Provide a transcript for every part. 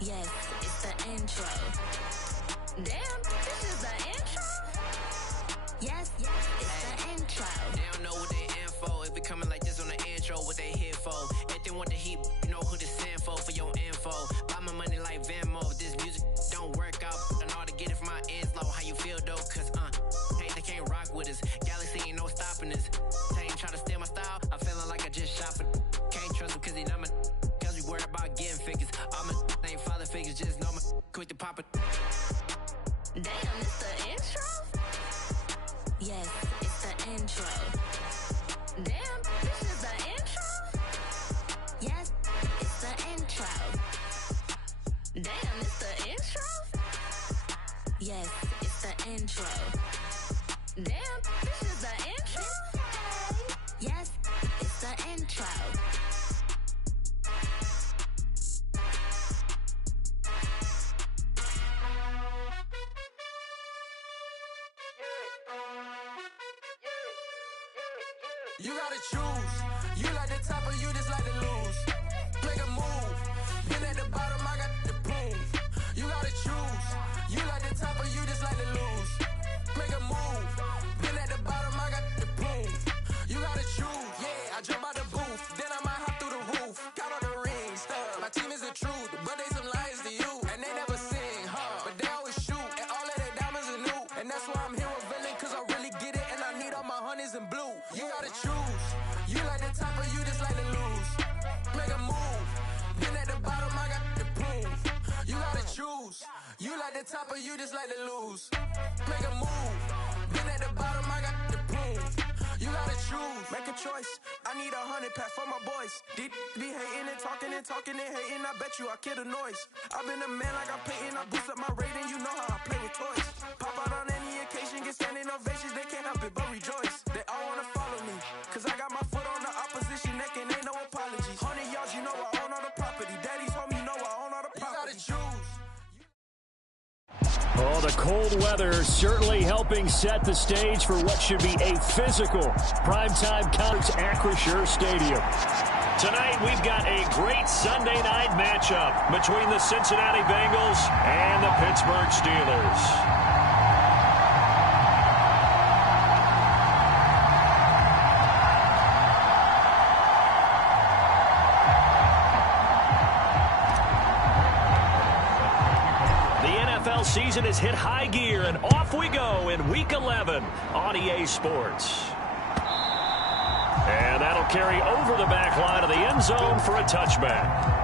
Yes, it's the intro. Damn, this is the intro? Yes, it's the intro. They don't know what they in for. If it coming like this on the intro, what they here for? If they want the heat, you know who to send for your info. Buy my money like Venmo. If this music don't work out, I know how to get it from my ends low. How you feel though? Cause hey, they can't rock with us. Galaxy ain't no stopping us. They ain't try to steal my style. I'm feeling like I just shopping. Can't trust him cause he not my. Cause we worried about getting figures. All my ain't father figures, just know my quick to pop it. Damn, it's the intro? Yes, it's the intro. Damn, this is the intro? Yes, it's the intro. Damn, it's the intro? Yes, it's the intro. Damn, this is the intro? Yes, it's the intro. You gotta choose. You like the top or you just like to lose. Make a move. Been at the bottom, I got the proof. You gotta choose. You like the top or you just like to lose. Make a move. Been at the bottom, I got the proof. You gotta choose. Yeah, I jump out the booth. Then I might hop through the roof. Count all the rings. My team is the truth, but they some liars to you. And they never sing, but they always shoot. And all of their diamonds are new. And that's why I'm here with villain, cause I really get it. And I need all my honeys in blue. You gotta choose. You like the top or you just like to lose. Make a move. Been at the bottom, I got the proof. You gotta choose. You like the top or you just like to lose. Make a move. Been at the bottom, I got the proof. You gotta choose. Make a choice. I need 100 pack for my boys. Deep be hating and talking and hating. I bet you I kill the noise. I've been a man like I'm Peyton. I boost up my rating. You know how I play with toys. Pop out on any occasion, get standing ovations. They can't help it but rejoice. They all wanna follow me, cause I got my foot on the opposition neck and ain't no apologies. 100 yards, you know I own all the property. Daddy's home, you know I own all the property. You gotta choose. Oh, the cold weather certainly helping set the stage for what should be a physical primetime coverage at Acrisure Stadium. Tonight, we've got a great Sunday night matchup between the Cincinnati Bengals and the Pittsburgh Steelers. Season has hit high gear, and off we go in Week 11 on EA Sports. And that'll carry over the back line of the end zone for a touchback.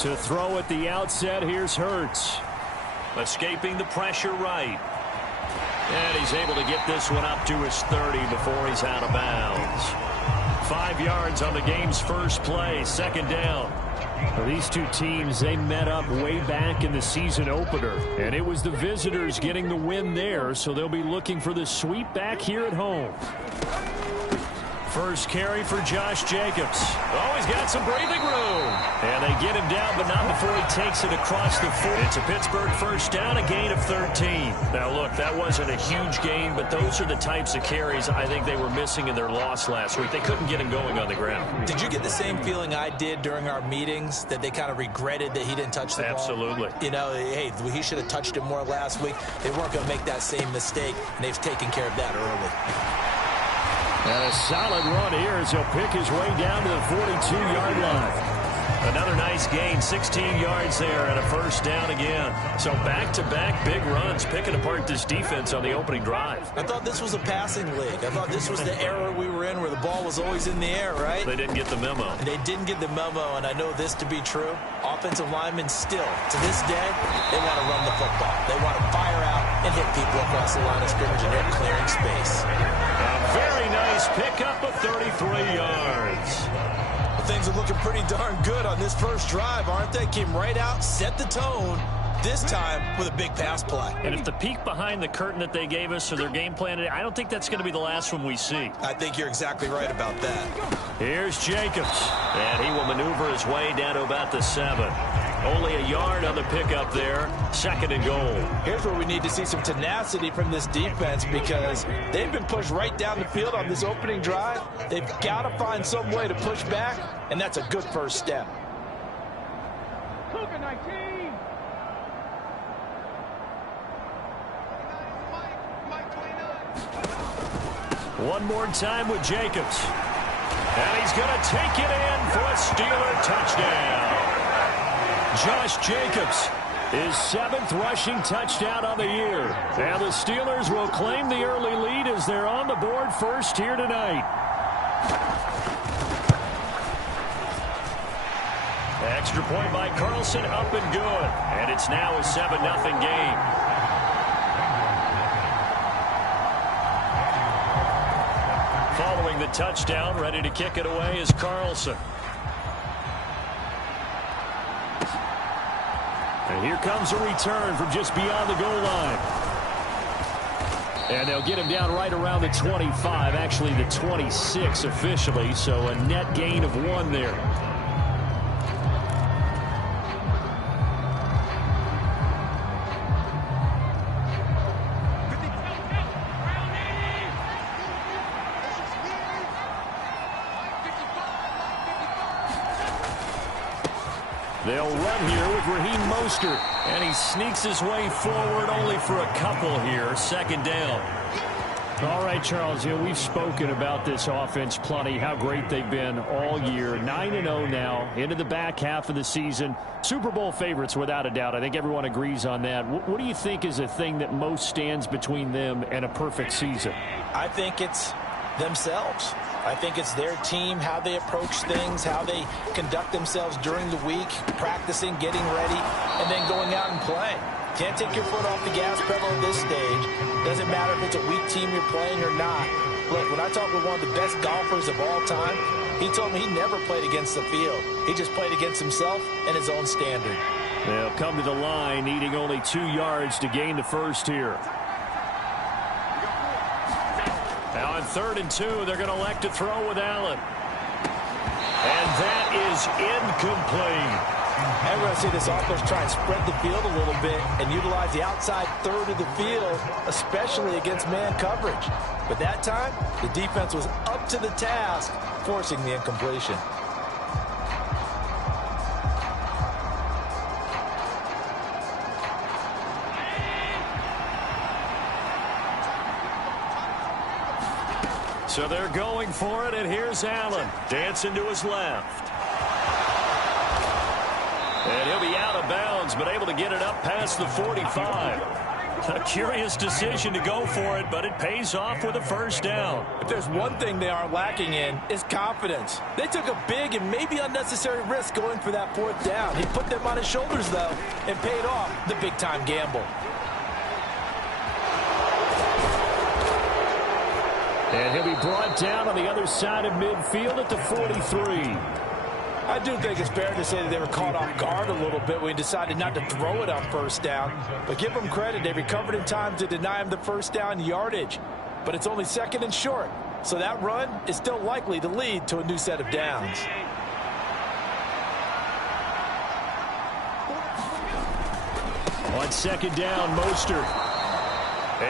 To throw at the outset, here's Hurts. Escaping the pressure right. And he's able to get this one up to his 30 before he's out of bounds. 5 yards on the game's first play, second down. Well, these two teams, they met up way back in the season opener. And it was the visitors getting the win there, so they'll be looking for the sweep back here at home. First carry for Josh Jacobs. Oh, he's got some breathing room. And they get him down, but not before he takes it across the 40. It's a Pittsburgh first down, a gain of 13. Now, look, that wasn't a huge gain, but those are the types of carries I think they were missing in their loss last week. They couldn't get him going on the ground. Did you get the same feeling I did during our meetings, that they kind of regretted that he didn't touch the ball? Absolutely. You know, hey, he should have touched it more last week. They weren't going to make that same mistake, and they've taken care of that early. And a solid run here as he'll pick his way down to the 42-yard line. Another nice gain, 16 yards there, and a first down again. So back-to-back big runs, picking apart this defense on the opening drive. I thought this was a passing league. I thought this was the era we were in where the ball was always in the air, right? They didn't get the memo. They didn't get the memo, and I know this to be true. Offensive linemen still, to this day, they want to run the football. They want to fire out and hit people across the line of scrimmage, and they're clearing space. A very nice pickup of 33 yards. Things are looking pretty darn good on this first drive, aren't they? Came right out, set the tone, this time with a big pass play. And if the peek behind the curtain that they gave us or their game plan, I don't think that's going to be the last one we see. I think you're exactly right about that. Here's Jacobs, and he will maneuver his way down to about the 7. Only a yard on the pickup there, 2nd and goal. Here's where we need to see some tenacity from this defense, because they've been pushed right down the field on this opening drive. They've got to find some way to push back, and that's a good first step. Cougar 19. One more time with Jacobs. And he's going to take it in for a Steeler touchdown. Josh Jacobs, his 7th rushing touchdown on the year. And the Steelers will claim the early lead as they're on the board first here tonight. Extra point by Carlson, up and good. And it's now a 7-0 game. Following the touchdown, ready to kick it away is Carlson. And here comes a return from just beyond the goal line. And they'll get him down right around the 25, actually the 26 officially, so a net gain of 1 there. They'll run here with Raheem Mostert, and he sneaks his way forward only for a couple here. 2nd down. All right, Charles, we've spoken about this offense plenty, how great they've been all year. 9-0 now, into the back half of the season. Super Bowl favorites, without a doubt. I think everyone agrees on that. What do you think is the thing that most stands between them and a perfect season? I think it's themselves. I think it's their team, how they approach things, how they conduct themselves during the week, practicing, getting ready, and then going out and playing. Can't take your foot off the gas pedal at this stage. Doesn't matter if it's a weak team you're playing or not. Look, when I talk with one of the best golfers of all time, he told me he never played against the field. He just played against himself and his own standard. They'll come to the line, needing only 2 yards to gain the first here. Now on 3rd and 2, they're going to elect to throw with Allen. And that is incomplete. And we're going to see this offense try and spread the field a little bit and utilize the outside third of the field, especially against man coverage. But that time, the defense was up to the task, forcing the incompletion. So they're going for it, and here's Allen dancing to his left. And he'll be out of bounds, but able to get it up past the 45. A curious decision to go for it, but it pays off with a first down. If there's one thing they are lacking in, it's confidence. They took a big and maybe unnecessary risk going for that 4th down. He put them on his shoulders, though, and paid off the big-time gamble. And he'll be brought down on the other side of midfield at the 43. I do think it's fair to say that they were caught off guard a little bit when he decided not to throw it on first down. But give them credit, they recovered in time to deny him the first down yardage. But it's only 2nd and short. So that run is still likely to lead to a new set of downs. On second down, Mostert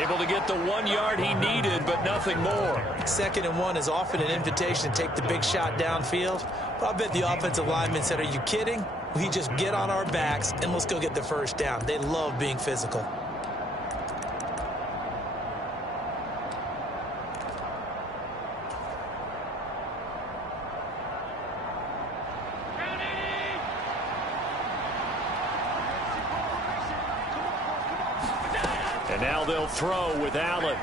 able to get the 1 yard he needed, but nothing more. 2nd and 1 is often an invitation to take the big shot downfield. But I bet the offensive lineman said, are you kidding? We just get on our backs and let's go get the first down. They love being physical. And now they'll throw with Allen.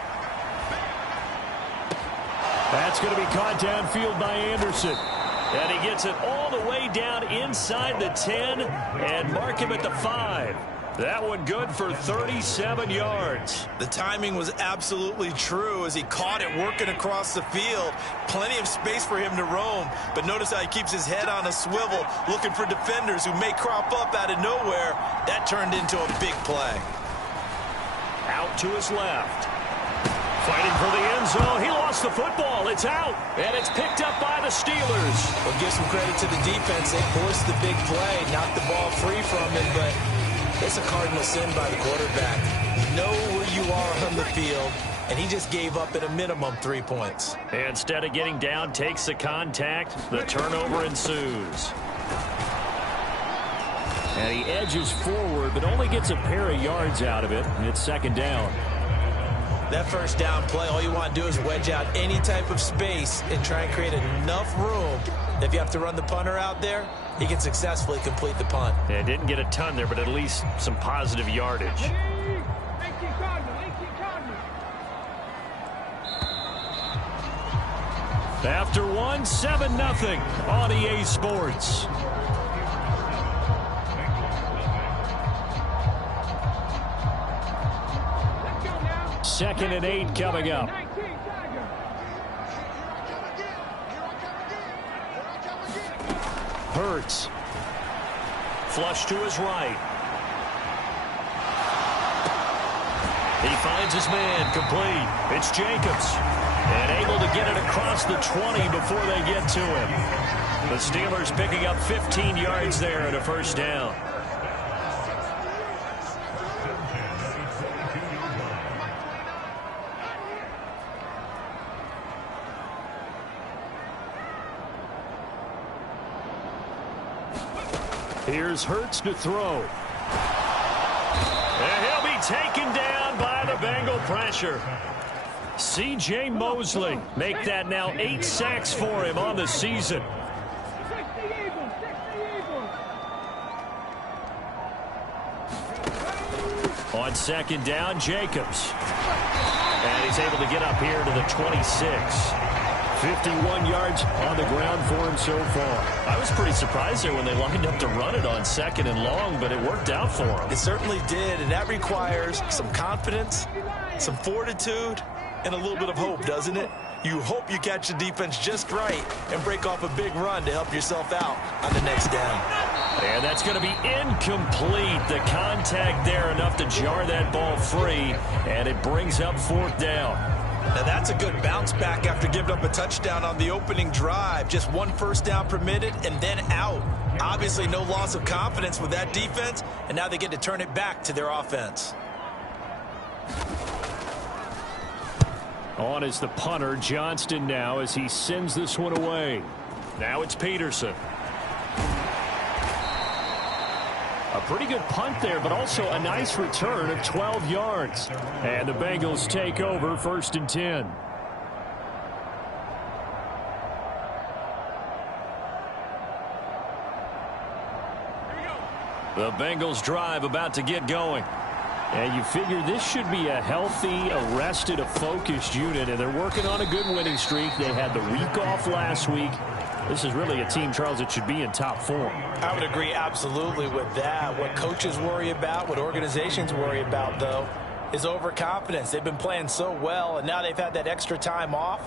That's going to be caught downfield by Anderson. And he gets it all the way down inside the 10 and mark him at the 5. That one good for 37 yards. The timing was absolutely true as he caught it working across the field. Plenty of space for him to roam. But notice how he keeps his head on a swivel, looking for defenders who may crop up out of nowhere. That turned into a big play. Out to his left. Fighting for the end zone. He lost the football. It's out. And it's picked up by the Steelers. Well, give some credit to the defense. They forced the big play, knocked the ball free from him, but it's a cardinal sin by the quarterback. You know where you are on the field, and he just gave up at a minimum 3 points. Instead of getting down, takes the contact. The turnover ensues. And he edges forward, but only gets a pair of yards out of it. And it's 2nd down. That first down play, all you want to do is wedge out any type of space and try and create enough room. If you have to run the punter out there, he can successfully complete the punt. Yeah, didn't get a ton there, but at least some positive yardage. After one, 7-0 on EA Sports. Second and 8 coming up. Hurts. Flush to his right. He finds his man complete. It's Jacobs. And able to get it across the 20 before they get to him. The Steelers picking up 15 yards there and a first down. Here's Hurts to throw. And he'll be taken down by the Bengal pressure. C.J. Mosley make that now 8 sacks for him on the season. On second down, Jacobs. And he's able to get up here to the 26. 51 yards on the ground for him so far. I was pretty surprised there when they lined up to run it on 2nd and long, but it worked out for him. It certainly did, and that requires some confidence, some fortitude, and a little bit of hope, doesn't it? You hope you catch the defense just right and break off a big run to help yourself out on the next down. And that's going to be incomplete. The contact there enough to jar that ball free, and it brings up 4th down. Now that's a good bounce back after giving up a touchdown on the opening drive. Just 1 first down permitted and then out. Obviously no loss of confidence with that defense, and now they get to turn it back to their offense. On is the punter, Johnston, now as he sends this one away. Now it's Peterson. A pretty good punt there, but also a nice return of 12 yards. And the Bengals take over 1st and 10. The Bengals drive about to get going. And you figure this should be a healthy, arrested, a focused unit, and they're working on a good winning streak. They had the week off last week. This is really a team, Charles, that should be in top form. I would agree absolutely with that. What coaches worry about, what organizations worry about, though, is overconfidence. They've been playing so well, and now they've had that extra time off.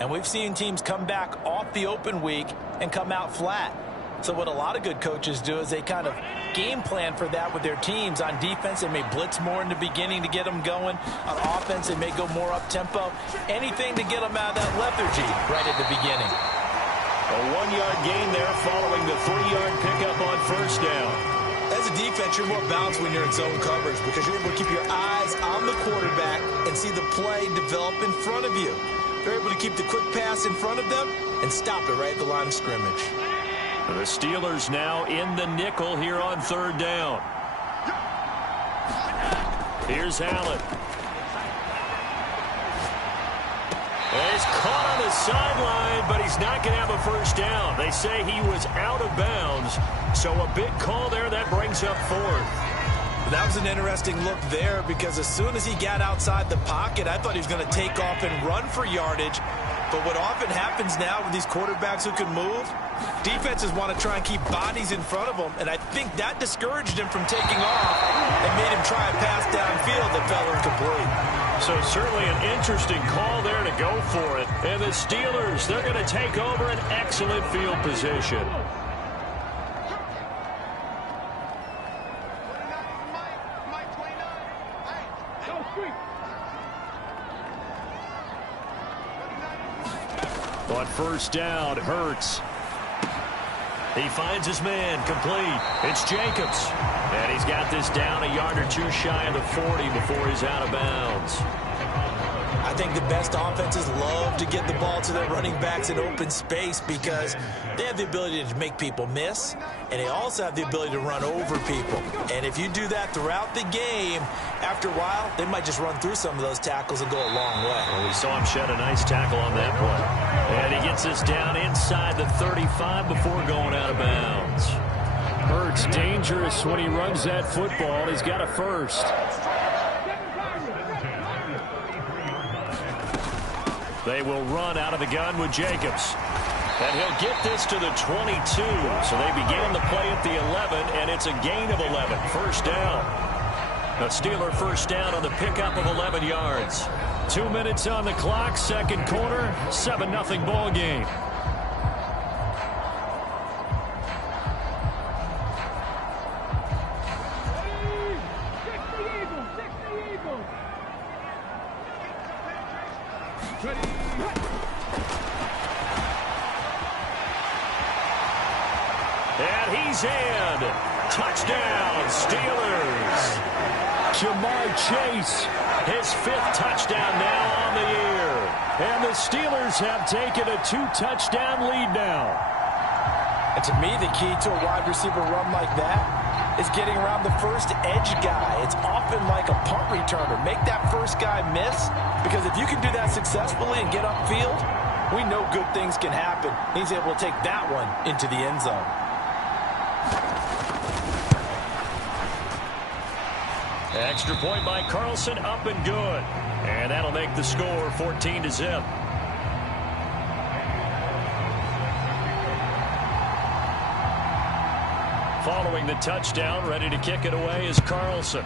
And we've seen teams come back off the open week and come out flat. So what a lot of good coaches do is they kind of game plan for that with their teams. On defense, they may blitz more in the beginning to get them going. On offense, they may go more up-tempo. Anything to get them out of that lethargy right at the beginning. A 1-yard gain there following the 3-yard pickup on first down. As a defense, you're more balanced when you're in zone coverage because you're able to keep your eyes on the quarterback and see the play develop in front of you. They're able to keep the quick pass in front of them and stop it right at the line of scrimmage. The Steelers now in the nickel here on third down. Here's Allen. He's caught on the sideline, but he's not going to have a first down. They say he was out of bounds, so a big call there that brings up fourth. That was an interesting look there because as soon as he got outside the pocket, I thought he was going to take off and run for yardage. But what often happens now with these quarterbacks who can move, defenses want to try and keep bodies in front of them, and I think that discouraged him from taking off and made him try a pass downfield that fell incomplete. So certainly an interesting call there to go for it. And the Steelers, they're going to take over an excellent field position. On first down, Hurts. He finds his man, complete. It's Jacobs. And he's got this down a yard or two shy of the 40 before he's out of bounds. I think the best offenses love to get the ball to their running backs in open space because they have the ability to make people miss, and they also have the ability to run over people. And if you do that throughout the game, after a while, they might just run through some of those tackles and go a long way. Well, we saw him shed a nice tackle on that play. And he gets us down inside the 35 before going out of bounds. Hurts dangerous when he runs that football. He's got a first. They will run out of the gun with Jacobs. And he'll get this to the 22. So they begin the play at the 11, and it's a gain of 11. First down. A Steeler first down on the pickup of 11 yards. 2 minutes on the clock, second quarter, 7-0 ball game. And he's in. Touchdown, Steelers. Jamar Chase, his 5th touchdown now on the year. And the Steelers have taken a 2-touchdown lead now. And to me, the key to a wide receiver run like that is getting around the first edge guy. It's often like a punt returner. Make that first guy miss, because if you can do that successfully and get upfield, we know good things can happen. He's able to take that one into the end zone. Extra point by Carlson, up and good. And that'll make the score 14-0. Following the touchdown, ready to kick it away is Carlson.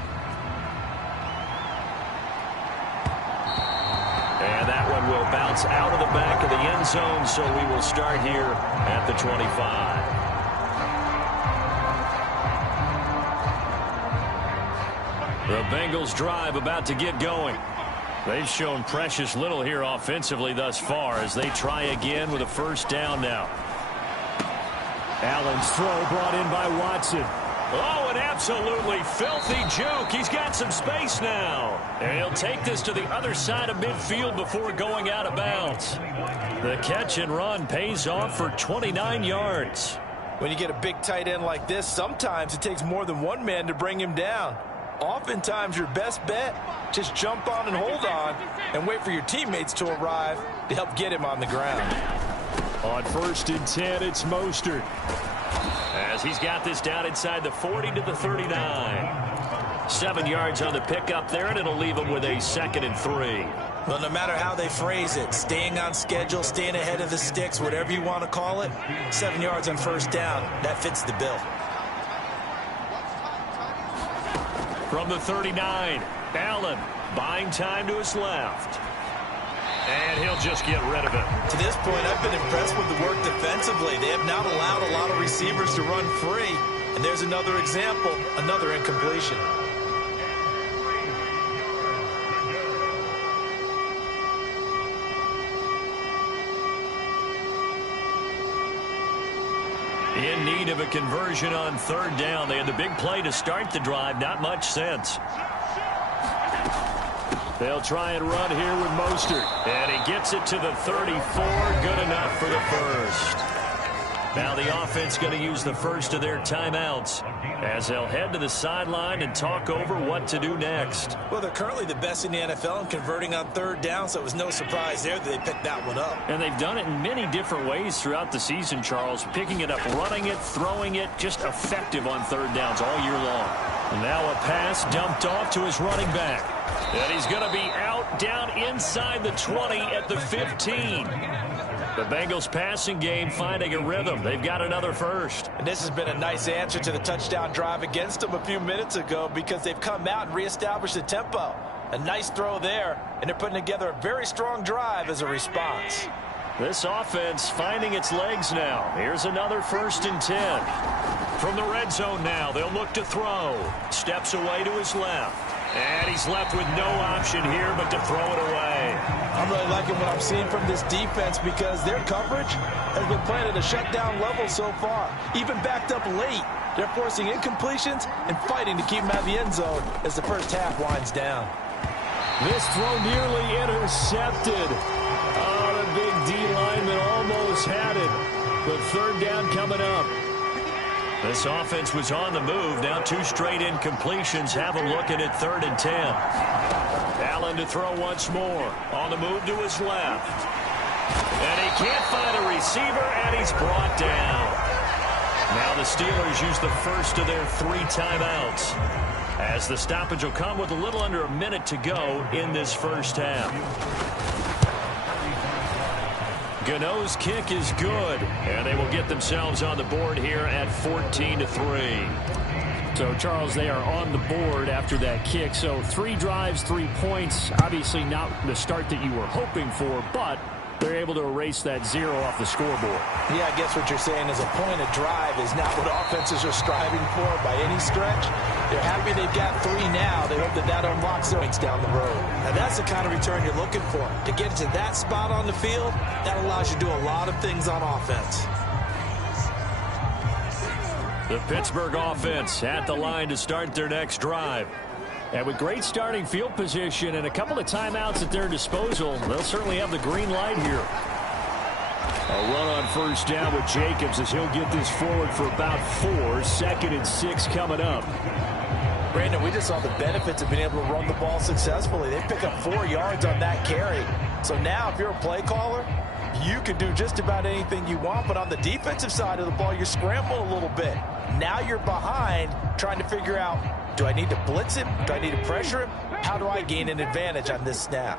And that one will bounce out of the back of the end zone, so we will start here at the 25. The Bengals drive about to get going. They've shown precious little here offensively thus far as they try again with a first down now. Allen's throw brought in by Watson. Oh, an absolutely filthy juke. He's got some space now. And he'll take this to the other side of midfield before going out of bounds. The catch and run pays off for 29 yards. When you get a big tight end like this, sometimes it takes more than one man to bring him down. Oftentimes, your best bet, just jump on and hold on and wait for your teammates to arrive to help get him on the ground. On 1st and 10, it's Mostert. As he's got this down inside the 40 to the 39. 7 yards on the pickup there, and it'll leave him with a 2nd and 3. Well, no matter how they phrase it, staying on schedule, staying ahead of the sticks, whatever you want to call it, 7 yards on first down, that fits the bill. From the 39, Allen buying time to his left. And he'll just get rid of it. To this point, I've been impressed with the work defensively. They have not allowed a lot of receivers to run free. And there's another example, another incompletion. In need of a conversion on third down. They had the big play to start the drive. Not much sense. They'll try and run here with Mostert. And he gets it to the 34. Good enough for the first. Now the offense going to use the first of their timeouts as they'll head to the sideline and talk over what to do next. Well, they're currently the best in the NFL in converting on third down, so it was no surprise there that they picked that one up. And they've done it in many different ways throughout the season, Charles. Picking it up, running it, throwing it, just effective on third downs all year long. And now a pass dumped off to his running back. And he's going to be out down inside the 20 at the 15. The Bengals passing game finding a rhythm. They've got another first. And this has been a nice answer to the touchdown drive against them a few minutes ago because they've come out and reestablished the tempo. A nice throw there, and they're putting together a very strong drive as a response. This offense finding its legs now. Here's another 1st and 10. From the red zone now, they'll look to throw. Steps away to his left. And he's left with no option here but to throw it away. I'm really liking what I'm seeing from this defense because their coverage has been playing at a shutdown level so far. Even backed up late, they're forcing incompletions and fighting to keep them out of the end zone as the first half winds down. This throw nearly intercepted. Oh, the big D lineman almost had it. But third down coming up. This offense was on the move. Now 2 straight incompletions. Have them looking at 3rd and 10. Allen to throw once more. On the move to his left. And he can't find a receiver, and he's brought down. Now the Steelers use the first of their 3 timeouts, as the stoppage will come with a little under a minute to go in this first half. Gano's kick is good, and they will get themselves on the board here at 14-3. So, Charles, they are on the board after that kick. So 3 drives, 3 points. Obviously not the start that you were hoping for, but they're able to erase that 0 off the scoreboard. Yeah, I guess what you're saying is a point of drive is not what offenses are striving for by any stretch. They're happy they've got 3 now. They hope that that unlocks points down the road. Now, that's the kind of return you're looking for. To get to that spot on the field, that allows you to do a lot of things on offense. The Pittsburgh offense at the line to start their next drive. And with great starting field position and a couple of timeouts at their disposal, they'll certainly have the green light here. A run on first down with Jacobs as he'll get this forward for about 4. 2nd and 6 coming up. Brandon, we just saw the benefits of being able to run the ball successfully. They pick up 4 yards on that carry. So now if you're a play caller, you can do just about anything you want. But on the defensive side of the ball, you scramble a little bit. Now you're behind trying to figure out, do I need to blitz him? Do I need to pressure him? How do I gain an advantage on this snap?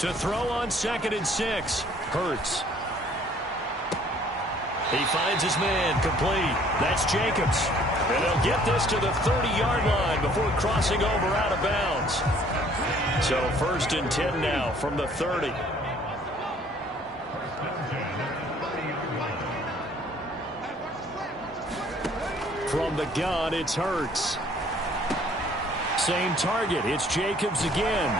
To throw on 2nd and 6. Hurts. He finds his man complete. That's Jacobs. And he'll get this to the 30-yard line before crossing over out of bounds. So 1st and 10 now from the 30. From the gun, it's Hurts. Same target. It's Jacobs again.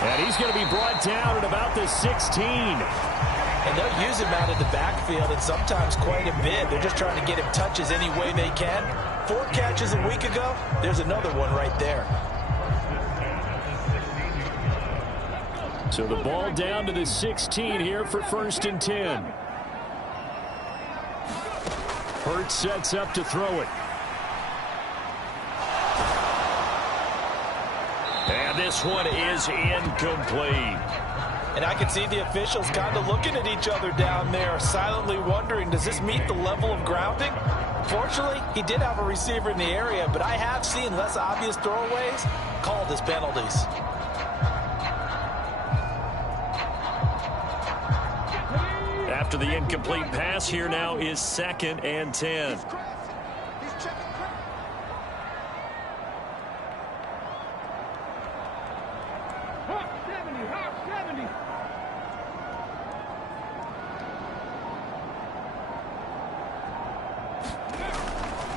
And he's going to be brought down at about the 16. And they'll use him out of the backfield and sometimes quite a bit. They're just trying to get him touches any way they can. 4 catches a week ago. There's another one right there. So the ball down to the 16 here for 1st and 10. Hurts sets up to throw it. And this one is incomplete. And I can see the officials kind of looking at each other down there, silently wondering, does this meet the level of grounding? Fortunately, he did have a receiver in the area, but I have seen less obvious throwaways called as penalties. After the incomplete pass, here now is 2nd and 10.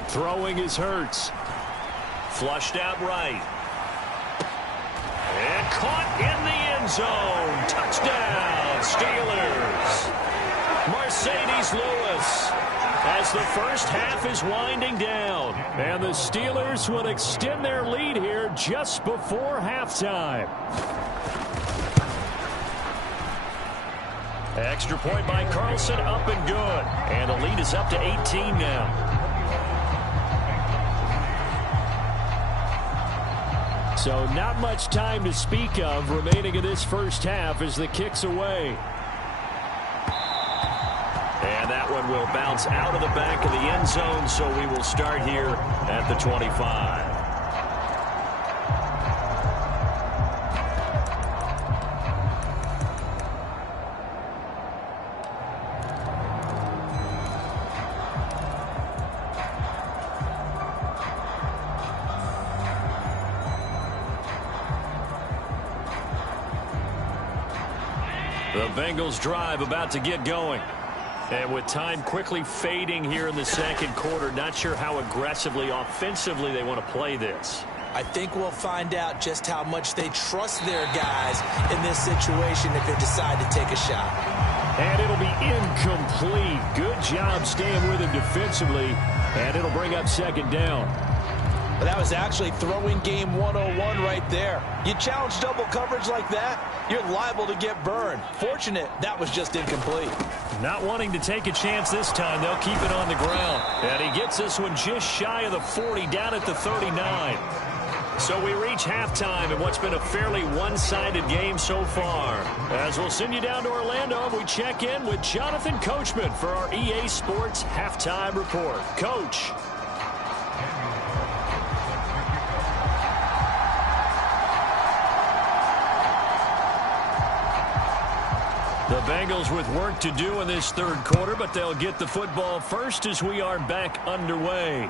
Throwing is Hurts. Flushed out right. And caught in the end zone. Touchdown, Steelers. Mercedes Lewis as the first half is winding down. And the Steelers will extend their lead here just before halftime. Extra point by Carlson, up and good. And the lead is up to 18 now. So not much time to speak of remaining in this first half as the kick's away. And that one will bounce out of the back of the end zone, so we will start here at the 25. The Bengals drive about to get going. And with time quickly fading here in the second quarter, not sure how aggressively, offensively they want to play this. I think we'll find out just how much they trust their guys in this situation if they decide to take a shot. And it'll be incomplete. Good job staying with him defensively. And it'll bring up second down. But that was actually throwing game 101 right there. You challenge double coverage like that, you're liable to get burned. Fortunate that was just incomplete. Not wanting to take a chance this time, they'll keep it on the ground. And he gets this one just shy of the 40, down at the 39. So we reach halftime in what's been a fairly one-sided game so far. As we'll send you down to Orlando, we check in with Jonathan Coachman for our EA Sports Halftime Report. Coach. The Bengals with work to do in this third quarter, but they'll get the football first as we are back underway.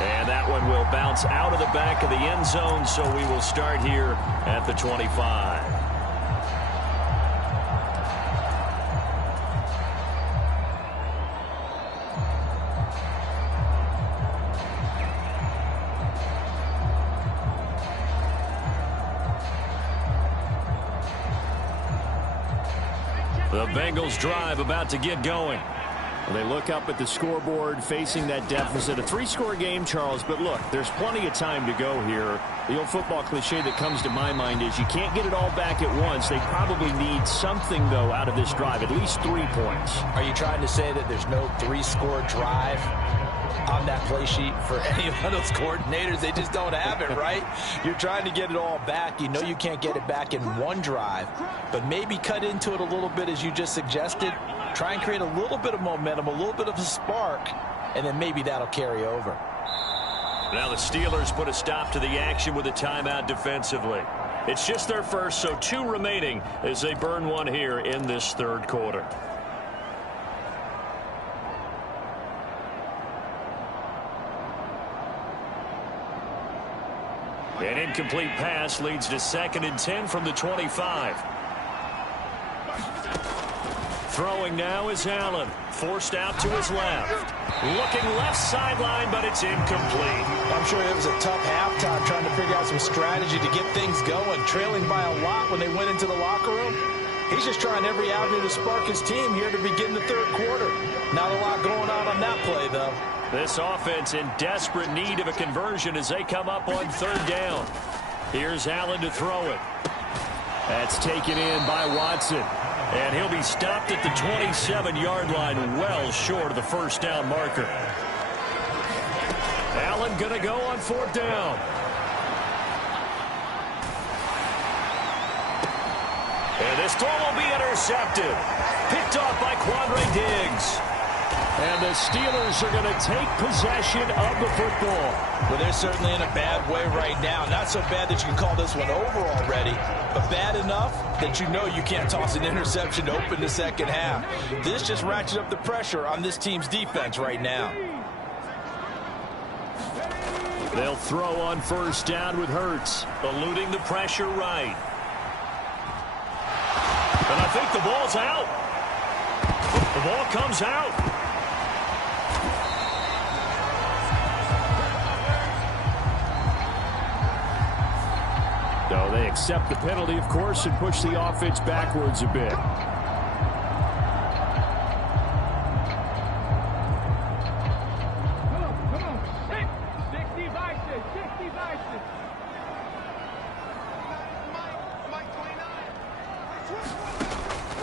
And that one will bounce out of the back of the end zone, so we will start here at the 25. The Bengals drive about to get going. They look up at the scoreboard facing that deficit. A three-score game, Charles, but look, there's plenty of time to go here. The old football cliche that comes to my mind is you can't get it all back at once. They probably need something, though, out of this drive, at least 3 points. Are you trying to say that there's no three-score drive on that play sheet for any of those coordinators? They just don't have it, right? You're trying to get it all back. You know you can't get it back in one drive, but maybe cut into it a little bit as you just suggested. Try and create a little bit of momentum, a little bit of a spark, and then maybe that'll carry over. Now the Steelers put a stop to the action with a timeout defensively. It's just their first, so 2 remaining as they burn one here in this third quarter. An incomplete pass leads to 2nd and 10 from the 25. Throwing now is Allen. Forced out to his left. Looking left sideline, but it's incomplete. I'm sure it was a tough halftime trying to figure out some strategy to get things going. Trailing by a lot when they went into the locker room. He's just trying every avenue to spark his team here to begin the third quarter. Not a lot going on that play, though. This offense in desperate need of a conversion as they come up on 3rd down. Here's Allen to throw it. That's taken in by Watson. And he'll be stopped at the 27-yard line, well short of the first down marker. Allen going to go on 4th down. And this throw will be intercepted. Picked off by Quandre Diggs. And the Steelers are going to take possession of the football. Well, they're certainly in a bad way right now. Not so bad that you can call this one over already, but bad enough that you know you can't toss an interception to open the second half. This just ratchets up the pressure on this team's defense right now. They'll throw on 1st down with Hurts, eluding the pressure right. And I think the ball's out. The ball comes out. So they accept the penalty, of course, and push the offense backwards a bit.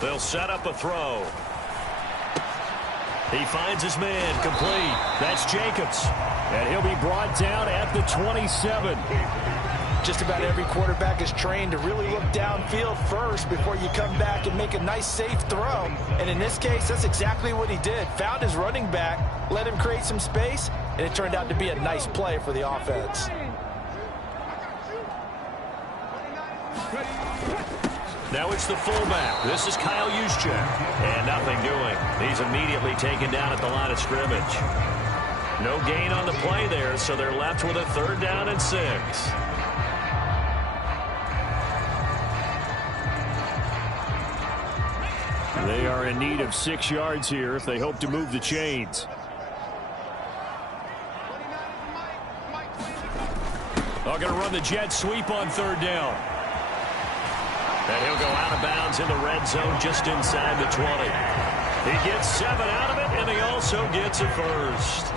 They'll set up a throw. He finds his man, complete. That's Jacobs. And he'll be brought down at the 27. Just about every quarterback is trained to really look downfield first before you come back and make a nice, safe throw. And in this case, that's exactly what he did. Found his running back, let him create some space, and it turned out to be a nice play for the offense. Now it's the fullback. This is Kyle Juszczyk. And nothing doing. He's immediately taken down at the line of scrimmage. No gain on the play there, so they're left with a 3rd down and 6. They are in need of 6 yards here if they hope to move the chains. They're going to run the jet sweep on 3rd down. And he'll go out of bounds in the red zone just inside the 20. He gets 7 out of it, and he also gets a first.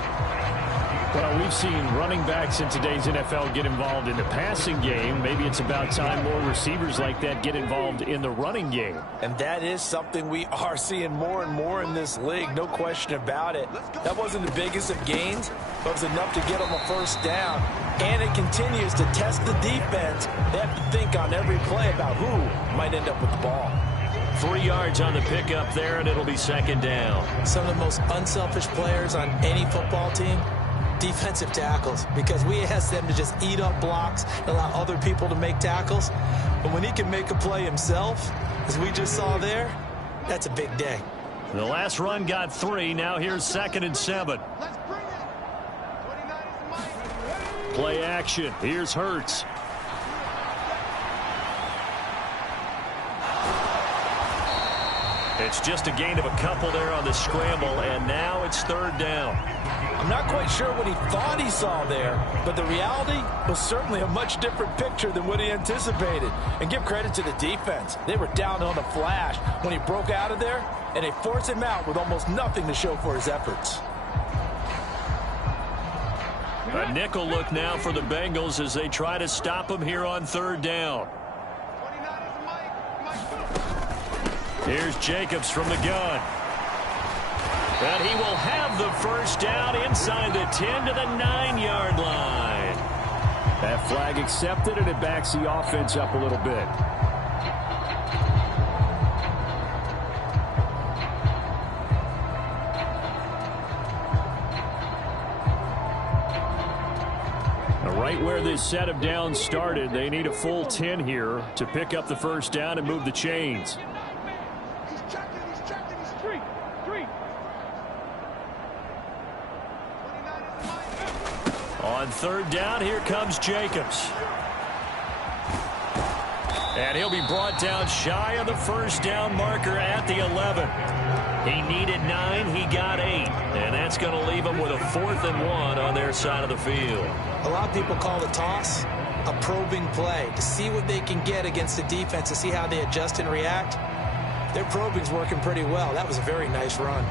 Well, we've seen running backs in today's NFL get involved in the passing game. Maybe it's about time more receivers like that get involved in the running game. And that is something we are seeing more and more in this league, no question about it. That wasn't the biggest of gains, but it was enough to get them a 1st down. And it continues to test the defense. They have to think on every play about who might end up with the ball. 3 yards on the pickup there, and it'll be 2nd down. Some of the most unselfish players on any football team, defensive tackles, because we ask them to just eat up blocks and allow other people to make tackles. But when he can make a play himself, as we just saw there, that's a big day. The last run got 3. Now here's 2nd and 7. Play action. Here's Hurts. It's just a gain of a couple there on the scramble, and now it's 3rd down. I'm not quite sure what he thought he saw there, but the reality was certainly a much different picture than what he anticipated. And give credit to the defense. They were down on a flash when he broke out of there, and they forced him out with almost nothing to show for his efforts. A nickel look now for the Bengals as they try to stop him here on 3rd down. Here's Jacobs from the gun. And he will have the 1st down inside the 10 to the 9-yard line. That flag accepted, and it backs the offense up a little bit. Right where this set of downs started, they need a full 10 here to pick up the 1st down and move the chains. On 3rd down, here comes Jacobs. And he'll be brought down shy of the 1st down marker at the 11. He needed 9, he got 8. And that's going to leave him with a 4th and 1 on their side of the field. A lot of people call the toss a probing play to see what they can get against the defense, to see how they adjust and react. Their probing's working pretty well. That was a very nice run.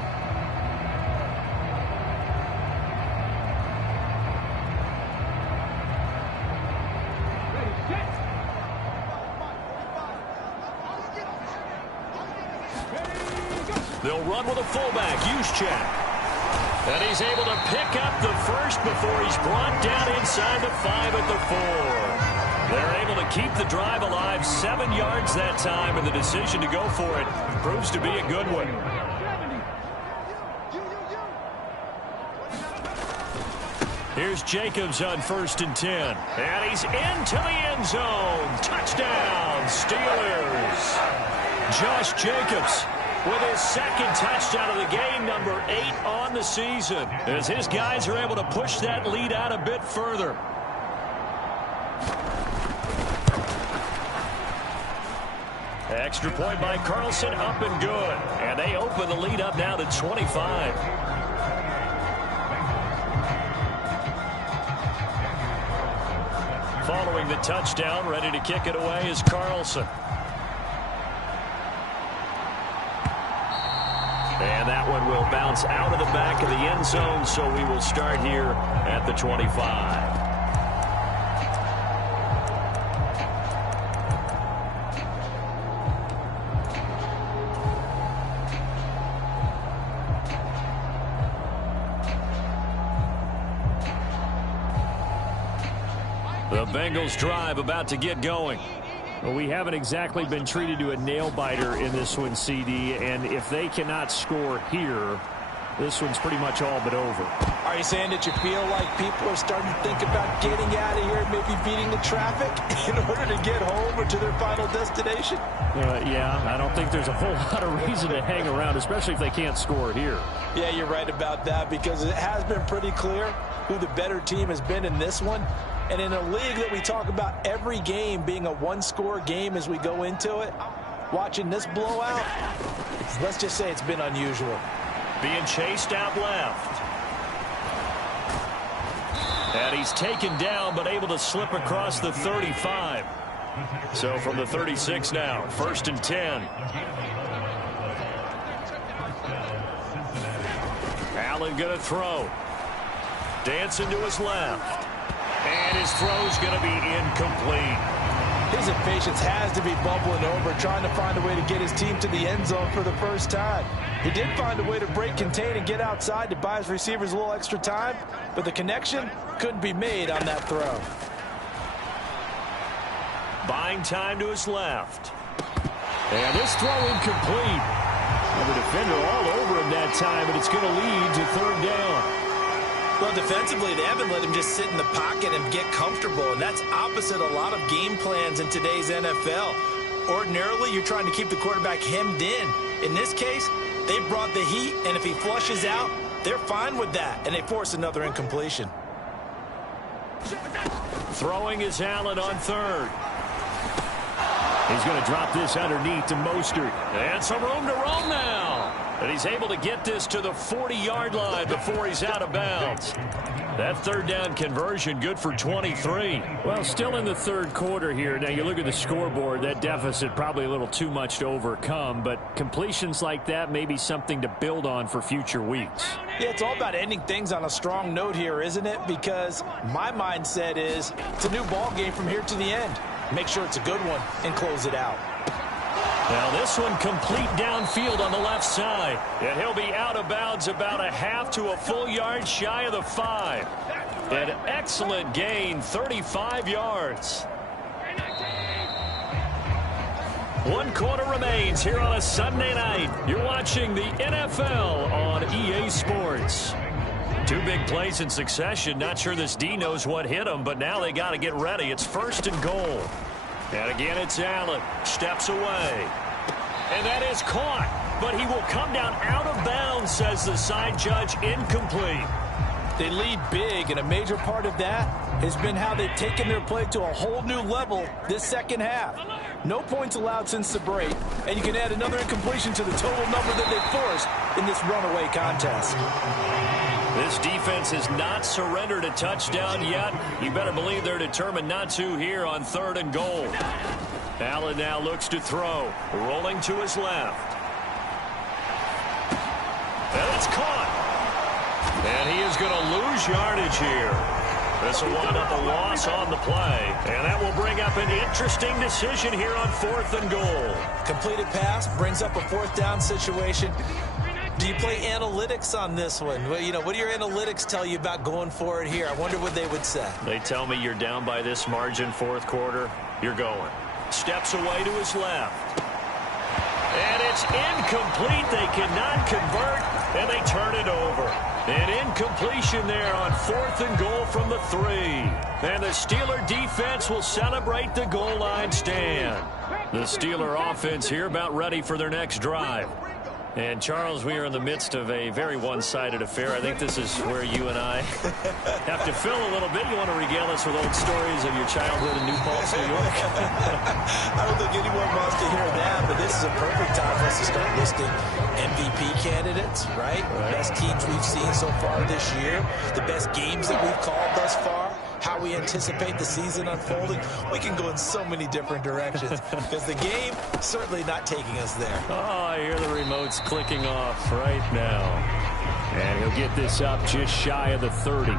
They'll run with a fullback, Juszczyk. And he's able to pick up the 1st before he's brought down inside the 5 at the 4. They're able to keep the drive alive, 7 yards that time, and the decision to go for it proves to be a good one. Here's Jacobs on 1st and 10. And he's into the end zone. Touchdown, Steelers. Josh Jacobs with his 2nd touchdown of the game, number 8 on the season, as his guys are able to push that lead out a bit further. Extra point by Carlson, up and good. And they open the lead up now to 25. Following the touchdown, ready to kick it away is Carlson. And that one will bounce out of the back of the end zone, so we will start here at the 25. The Bengals drive about to get going. Well, we haven't exactly been treated to a nail-biter in this one, CD, and if they cannot score here, this one's pretty much all but over. Are you saying that you feel like people are starting to think about getting out of here, maybe beating the traffic in order to get home or to their final destination? Yeah, I don't think there's a whole lot of reason to hang around, especially if they can't score here. Yeah, you're right about that, because it has been pretty clear who the better team has been in this one. And in a league that we talk about every game being a one-score game as we go into it, watching this blowout, let's just say it's been unusual. Being chased out left. And he's taken down, but able to slip across the 35. So from the 36 now, 1st and 10. Allen going to throw. Dancing to his left. And his throw's going to be incomplete. His impatience has to be bubbling over, trying to find a way to get his team to the end zone for the first time. He did find a way to break, contain, and get outside to buy his receivers a little extra time, but the connection couldn't be made on that throw. Buying time to his left. And this throw incomplete. And the defender all over him that time, and it's going to lead to 3rd down. Well, defensively, they haven't let him just sit in the pocket and get comfortable, and that's opposite a lot of game plans in today's NFL. Ordinarily, you're trying to keep the quarterback hemmed in. In this case, they brought the heat, and if he flushes out, they're fine with that, and they force another incompletion. Throwing is Allen on 3rd. He's going to drop this underneath to Mostert. And some room to roam now. And he's able to get this to the 40-yard line before he's out of bounds. That 3rd down conversion good for 23. Well, still in the 3rd quarter here. Now, you look at the scoreboard, that deficit probably a little too much to overcome, but completions like that may be something to build on for future weeks. Yeah, it's all about ending things on a strong note here, isn't it? Because my mindset is it's a new ball game from here to the end. Make sure it's a good one and close it out. Now this one complete downfield on the left side. And he'll be out of bounds about a half to a full yard shy of the 5. An excellent gain, 35 yards. 1 quarter remains here on a Sunday night. You're watching the NFL on EA Sports. 2 big plays in succession. Not sure this D knows what hit him, but now they got to get ready. It's 1st and goal. And again, it's Allen. Steps away. And that is caught. But he will come down out of bounds, says the side judge. Incomplete. They lead big, and a major part of that has been how they've taken their play to a whole new level this second half. No points allowed since the break, and you can add another incompletion to the total number that they forced in this runaway contest. This defense has not surrendered a touchdown yet. You better believe they're determined not to here on 3rd and goal. Allen now looks to throw. Rolling to his left. And it's caught. And he is going to lose yardage here. This will wind up a loss on the play. And that will bring up an interesting decision here on 4th and goal. Completed pass brings up a 4th down situation. Do you play analytics on this one? Well, you know, what do your analytics tell you about going for it here? I wonder what they would say. They tell me you're down by this margin 4th quarter. You're going. Steps away to his left. And it's incomplete. They cannot convert, and they turn it over. An incompletion there on 4th and goal from the 3. And the Steeler defense will celebrate the goal line stand. The Steeler offense here about ready for their next drive. And, Charles, we are in the midst of a very one-sided affair. I think this is where you and I have to fill a little bit. You want to regale us with old stories of your childhood in New Paltz, New York? I don't think anyone wants to hear that, but this is a perfect time for us to start listing MVP candidates, right? The best teams we've seen so far this year, the best games that we've called thus far. how we anticipate the season unfolding, we can go in so many different directions because the game certainly not taking us there. Oh, I hear the remotes clicking off right now. And he'll get this up just shy of the 30.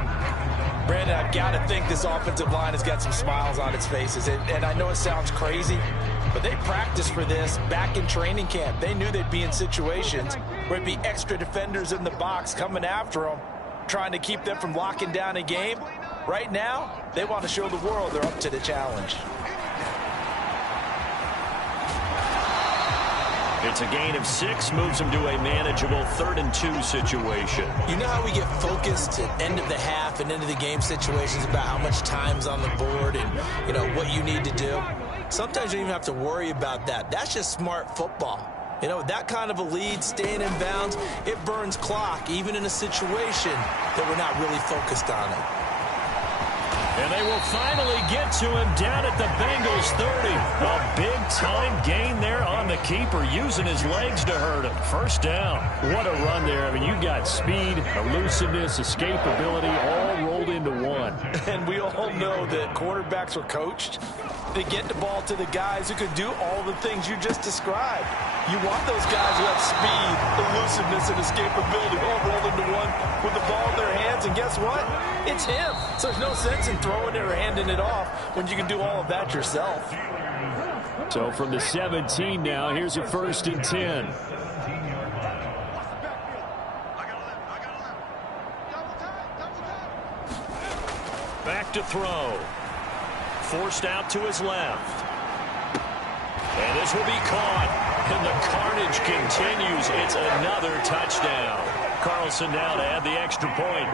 Brandon, I've got to think this offensive line has got some smiles on its faces. And I know it sounds crazy, but they practiced for this back in training camp. They knew they'd be in situations where it'd be extra defenders in the box coming after them, trying to keep them from locking down a game. Right now, they want to show the world they're up to the challenge. It's a gain of 6, moves them to a manageable 3rd and 2 situation. You know how we get focused at end of the half and into the game situations about how much time's on the board and, you know, what you need to do? Sometimes you don't even have to worry about that. That's just smart football. You know, that kind of a lead, staying in bounds, it burns clock, even in a situation that we're not really focused on it. And they will finally get to him down at the Bengals 30. A big-time gain there on the keeper, using his legs to hurt him. First down. What a run there. I mean, you got speed, elusiveness, escapability, all rolled into one. And we all know that quarterbacks are coached to get the ball to the guys who can do all the things you just described. You want those guys who have speed, elusiveness, and escapability all rolled into one with the ball in their hands. And guess what? It's him. So there's no sense in throwing it or handing it off when you can do all of that yourself. So from the 17 now, here's a 1st and 10. Back to throw. Forced out to his left. And this will be caught. And the carnage continues. It's another touchdown. Carlson now to add the extra point.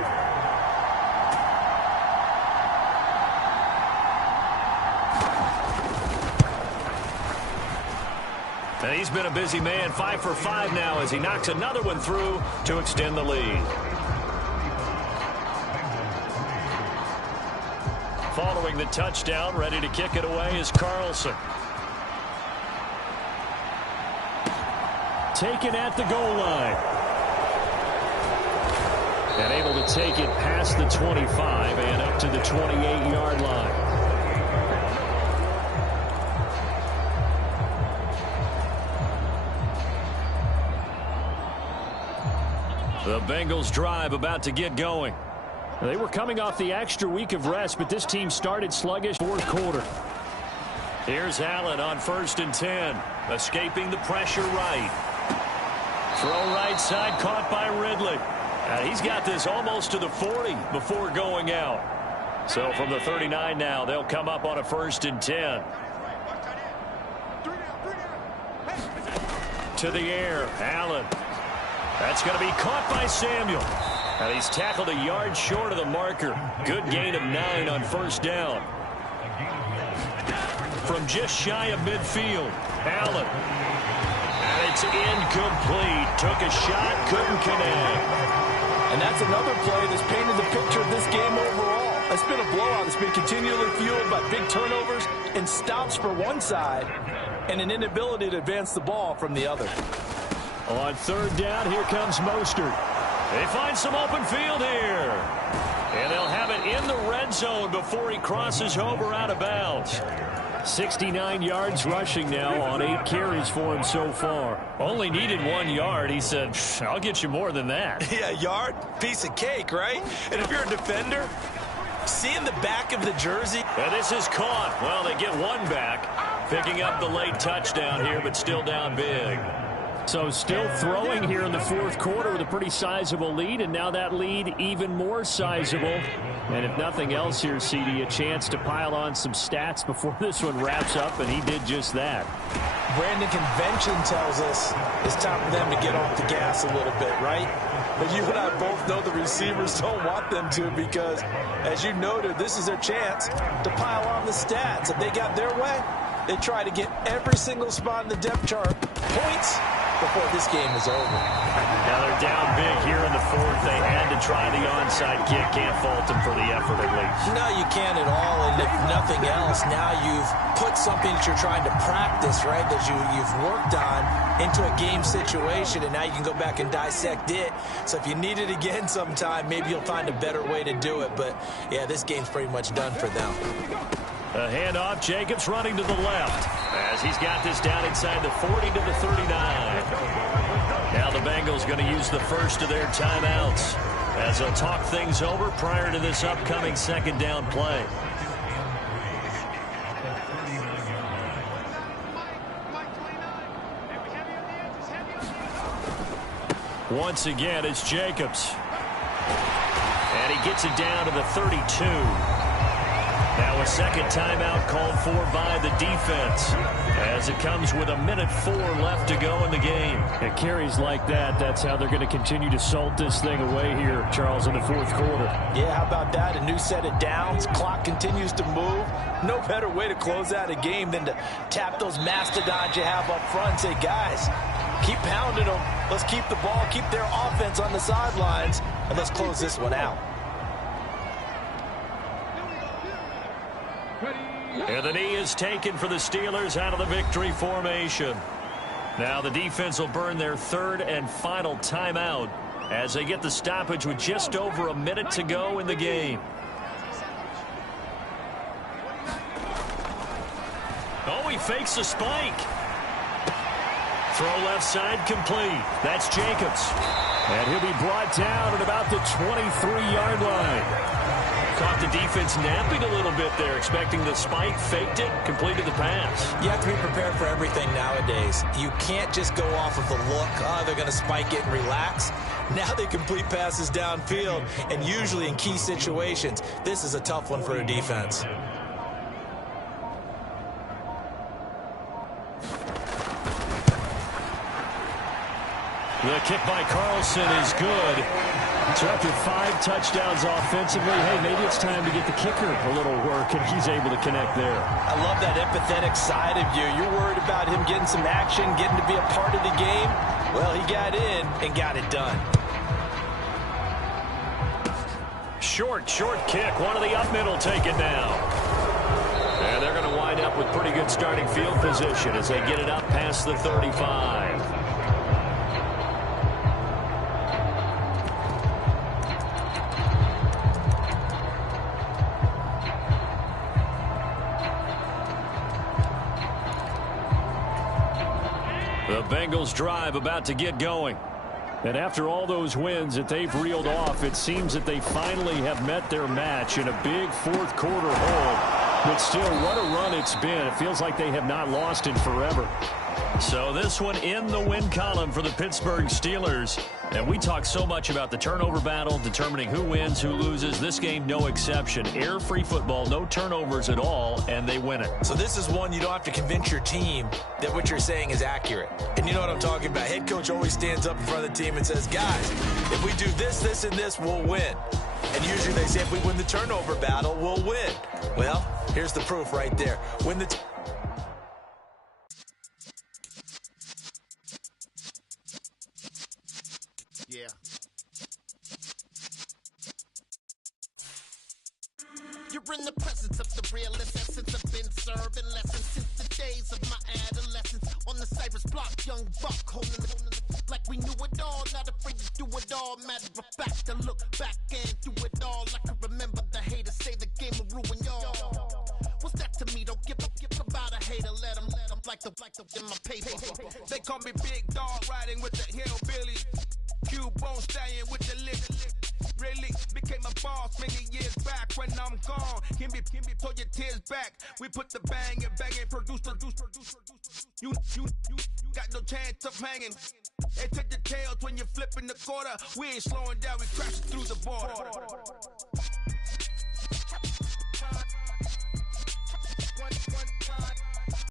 And he's been a busy man, 5 for 5 now as he knocks another one through to extend the lead. Following the touchdown, ready to kick it away is Carlson. Taken at the goal line. And able to take it past the 25 and up to the 28-yard line. The Bengals drive about to get going. They were coming off the extra week of rest, but this team started sluggish 4th quarter. Here's Allen on 1st and 10. Escaping the pressure right. Throw right side, caught by Ridley. And he's got this almost to the 40 before going out. So from the 39 now, they'll come up on a 1st and 10. To the air, Allen. That's going to be caught by Samuel. And he's tackled a yard short of the marker. Good gain of 9 on 1st down. From just shy of midfield, Allen. And it's incomplete. Took a shot, couldn't connect. And that's another play that's painted the picture of this game overall. It's been a blowout. It's been continually fueled by big turnovers and stops for one side and an inability to advance the ball from the other. On 3rd down, here comes Mostert. They find some open field here. And they'll have it in the red zone before he crosses over out of bounds. 69 yards rushing now on 8 carries for him so far. Only needed 1 yard. He said, I'll get you more than that. Yeah, yard, piece of cake, right? And if you're a defender, seeing the back of the jersey. And this is caught. Well, they get one back, picking up the late touchdown here, but still down big. So still throwing here in the 4th quarter with a pretty sizable lead, and now that lead even more sizable. And if nothing else here, CD, a chance to pile on some stats before this one wraps up, and he did just that. Brandon, convention tells us it's time for them to get off the gas a little bit, right? But you and I both know the receivers don't want them to because, as you noted, this is their chance to pile on the stats. If they got their way, they try to get every single spot in the depth chart points before this game is over. Now they're down big here in the fourth. They had to try the onside kick. Can't fault them for the effort at least. No, you can't at all. And if nothing else, now you've put something that you're trying to practice, right, that you've worked on into a game situation, and now you can go back and dissect it. So if you need it again sometime, maybe you'll find a better way to do it. But, yeah, this game's pretty much done for them. A handoff, Jacobs running to the left as he's got this down inside the 40 to the 39. Now the Bengals going to use the first of their timeouts as they'll talk things over prior to this upcoming second down play. Once again, it's Jacobs. And he gets it down to the 32. Now a second timeout called for by the defense as it comes with 1:04 left to go in the game. It carries like that. That's how they're going to continue to salt this thing away here, Charles, in the fourth quarter. Yeah, how about that? A new set of downs. Clock continues to move. No better way to close out a game than to tap those mastodons you have up front and say, guys, keep pounding them. Let's keep the ball, keep their offense on the sidelines, and let's close this one out. And the knee is taken for the Steelers out of the victory formation. Now the defense will burn their third and final timeout as they get the stoppage with just over a minute to go in the game. Oh, he fakes the spike. Throw left side complete. That's Jacobs. And he'll be brought down at about the 23-yard line. Caught the defense napping a little bit there, expecting the spike, faked it, completed the pass. You have to be prepared for everything nowadays. You can't just go off of the look, they're going to spike it and relax. Now they complete passes downfield, and usually in key situations, this is a tough one for a defense. The kick by Carlson is good. So after 5 touchdowns offensively, hey, maybe it's time to get the kicker a little work, and he's able to connect there. I love that empathetic side of you. You're worried about him getting some action, getting to be a part of the game. Well, he got in and got it done. Short kick. One of the up middle taken now. And they're going to wind up with pretty good starting field position as they get it up past the 35. The Bengals drive about to get going. And after all those wins that they've reeled off, it seems that they finally have met their match in a big fourth quarter hole. But still, what a run it's been. It feels like they have not lost in forever. So this one in the win column for the Pittsburgh Steelers. And we talk so much about the turnover battle, determining who wins, who loses. This game, no exception. Air-free football, no turnovers at all, and they win it. So this is one you don't have to convince your team that what you're saying is accurate. And you know what I'm talking about. Head coach always stands up in front of the team and says, guys, if we do this, this, and this, we'll win. And usually they say if we win the turnover battle, we'll win. Well, here's the proof right there. Win the Yeah. You're in the presence of the realest essence. I've been serving lessons since the days of my adolescence. On the Cypress block, young buck holding it like we knew it all. Not afraid to do it all. Matter of fact, to look back and do it all. I can remember the haters say the game will ruin y'all. What's that to me? Don't give about a hater. Let them like the in my paper. They call me Big Dog, riding with the hillbilly. Cubone staying with the lick. Really became a boss many years back. When I'm gone, can be pull your tears back. We put the bang and produce. You got no chance of hanging. They take the tails when you're flipping the quarter. We ain't slowing down, we crashing through the border.